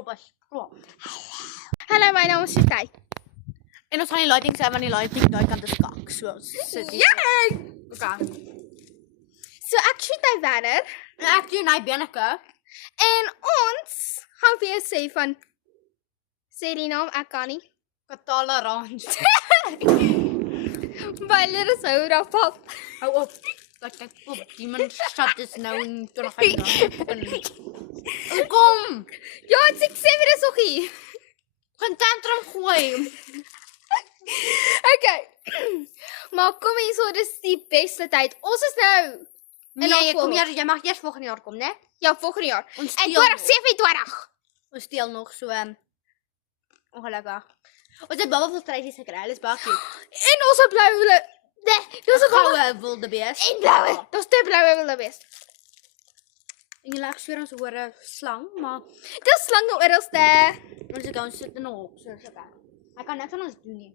Robus. Hallo, my naam is Sitay. En ons gaan die lighting sê, want die lighting daai kant is kak. So, sit hier. Yay! Okay. So ek Sitay Werner En ek doen hy beneke. en ons gaan weer sê van sê die naam ek kan nie. Katala Ranch. By little soda pop. Hou op. Kyk op. Die man shut is nou in 25 Kom. Ja, ek sê weer is ook hier. Gaan tantrum gooi. Okay. Maar kom hier so, dis die beste tyd. Ons is nou Nee, kom jy mag eers volgende jaar kom, né? ja, volgende jaar. Ons En steel 2027. Ons steel nog so ongelukkig. Ons het baie treisies gekry. Hulle is baie cute. En ons het blou wilde. Nee, dis 'n Goue wildebees. en bloue. Dis te bloue wilde wees. En jy lag swer ons hoor 'n slang, maar Dis slange oralste. ons gaan sit in 'n hok so so. Ek kan niks aan ons doen nie.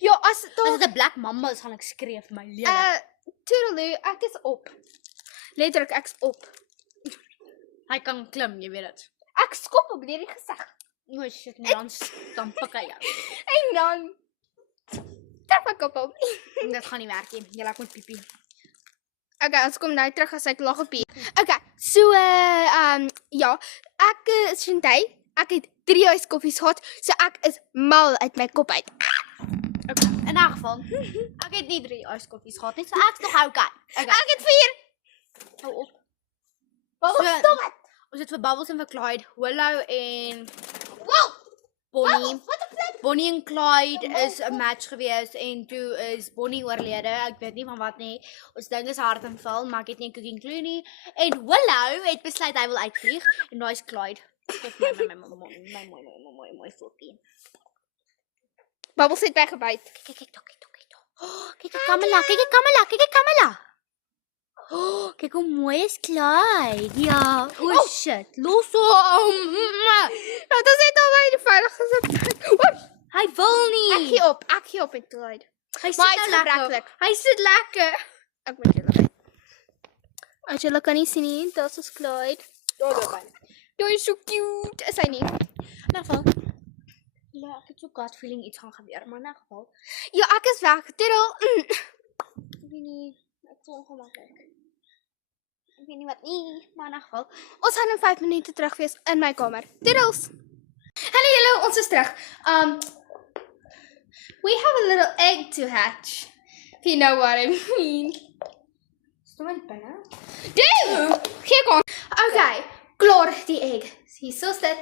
Ja, as As tot dit 'n black mamba is, gaan ek skree vir my lewe. toodaloo, ek is op. Letterlik ek's op. Hy kan klim, jy weet dit. Ek skop op hierdie gesig. O shit, nee, dan pak hy jou. En dan trap ek op. Dit gaan nie werk nie. Jy laat moet piepie. Okay, ons kom nou terug as ek lag op hier. Okay, so ja, ek is Sintay. Ek het 3 huiskoffies gehad, so ek is mal uit my kop uit. Okay, in 'n geval. Ek het nie 3 ijskoffies gehad nie, so ek's nog okay. Ek het 4. Hou op. Wat So- stop dit? Ons het vir Bubbles en vir Clyde, Willow en Wow! Bonnie. Wat 'n plek. Bonnie en Clyde is 'n match gewees en toe is Bonnie oorlede. Ek weet nie van wat nie. Ons dink is hartaanval, maar ek het nie 'n cooking clue nie. En Willow het besluit hy wil uitvlieg en daai is Clyde. Kyk my fokkie. Bubbles het weggebyt. Kyk. Oh, kyk Kamala. Oh, kyk hoe mooi is Clyde. Ja. Oh shit. Los hom. Dat is net al by die veiligste plek. Hy wil nie. Ek gee op en toe. Hy Maar sit hy's nou lekker. gebreklik. Hy sit lekker. Ek weet julle. As julle kan nie sien nie, dit is Clyde. Jy is so cute. Is hy nie? In 'n geval. Ja, ek het so gut feeling iets gaan gebeur, maar in 'n geval. Ja, ek is weg. Toodle. Ek weet nie, ek voel ongemaklik. Ek weet nie wat nie, maar in 'n geval. Ons gaan in 5 minute terug wees in my kamer. Toodles. Hallo julle, ons is terug. We have a little egg to hatch. If you know what I mean. Stom binne. Dude! Gee kom. Okay, klaar die egg. Hier so sit.